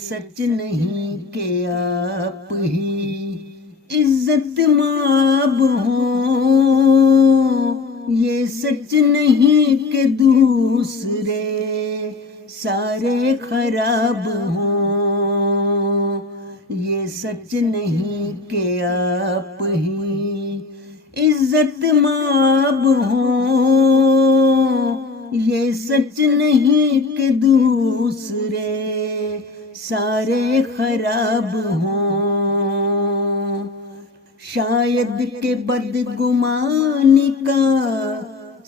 سچ نہیں کہ آپ ہی عزت مآب ہوں، یہ سچ نہیں کہ دوسرے سارے خراب ہوں، یہ سچ نہیں کہ آپ ہی عزت مآب ہوں، یہ سچ نہیں کہ دوسرے سارے خراب ہوں، شاید کہ بدگمانی کا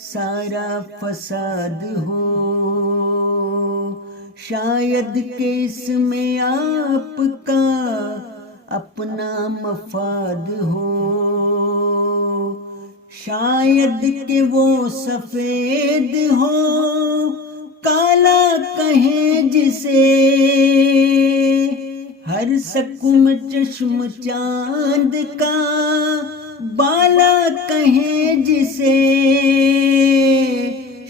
سارا فساد ہو، شاید کہ اس میں آپ کا اپنا مفاد ہو، شاید کہ وہ سفید ہو کالا کہیں جسے، ہر سکم چشم چاند کا بالا کہیں جسے،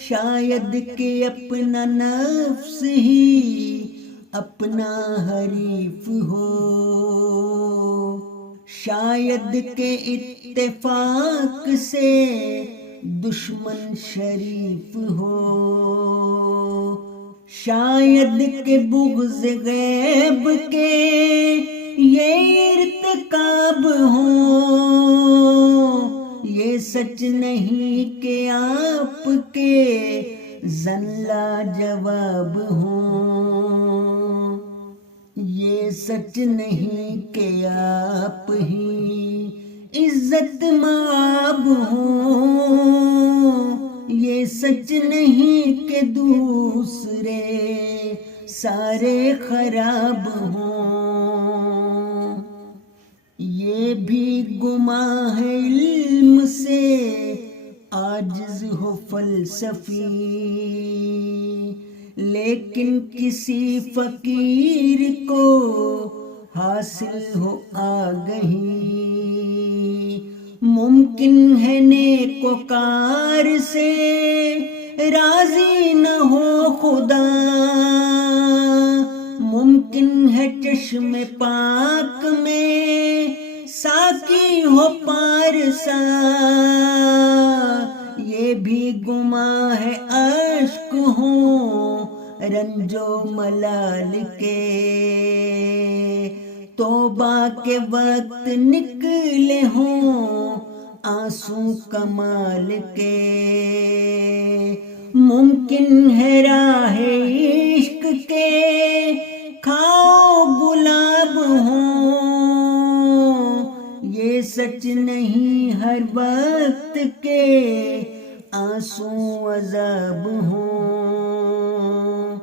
شاید کہ اپنا نفس ہی اپنا حریف ہو، شاید کہ اتفاق سے دشمن شریف ہو، شاید کہ بغض غیب کے یہ ارتکاب ہو، یہ سچ نہیں کہ آپ کے زن لاجواب ہوں، یہ سچ نہیں کہ آپ ہی عزت مآب ہوں، یہ سچ نہیں کہ دوسرے سارے خراب ہوں، یہ بھی گماں ہے علم سے عاجز ہو فلسفی، لیکن کسی فقیر کو حاصل ہو آگہی، ممکن ہے نیکوکار سے راضی نہ ہو خدا، ممکن ہے چشم پاک میں ساقی ہو پارسا، یہ بھی گماں ہے اشک ہوں رنج و ملال کے، توبہ کے وقت نکلے ہوں آنسو کمال کے، ممکن ہے راہ عشق کے کھاؤ گلاب ہوں، یہ سچ نہیں ہر وقت کے آنسو عذاب ہوں،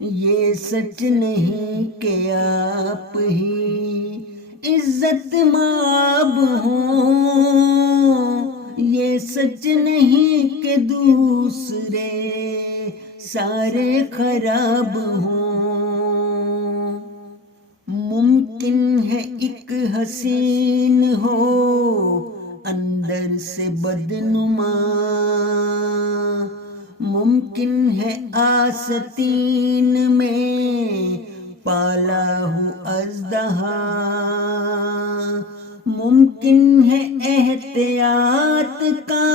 یہ سچ نہیں کہ آپ ہی عزت مآب ہوں، یہ سچ نہیں کہ دوسرے سارے خراب ہوں، ممکن ہے ایک حسین ہو اندر سے بدنما، ممکن ہے آستین میں پالا ہو اژدہا، ممکن ہے احتیاط کا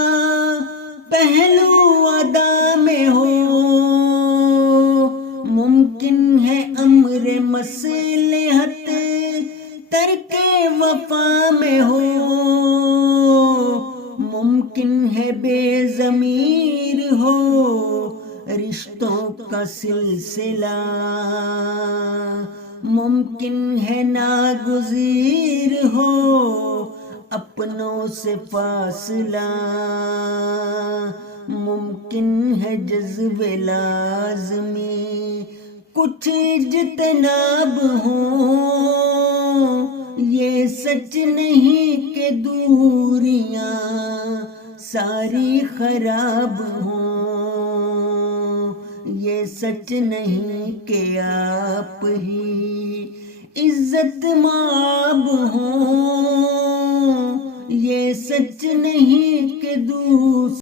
پہلو ادا میں ہو، ممکن ہے امر مصلحت ترک وفا میں ہو، ممکن ہے بے ضمیر ہو رشتوں کا سلسلہ، ممکن ہے ناگزیر ہو اپنوں سے فاصلہ، ممکن ہے جذب لازمی کچھ اجتناب ہوں، یہ سچ نہیں کہ دوریاں ساری خراب ہوں، یہ سچ نہیں کہ آپ ہی عزت مآب ہوں، یہ سچ نہیں کہ دوسرے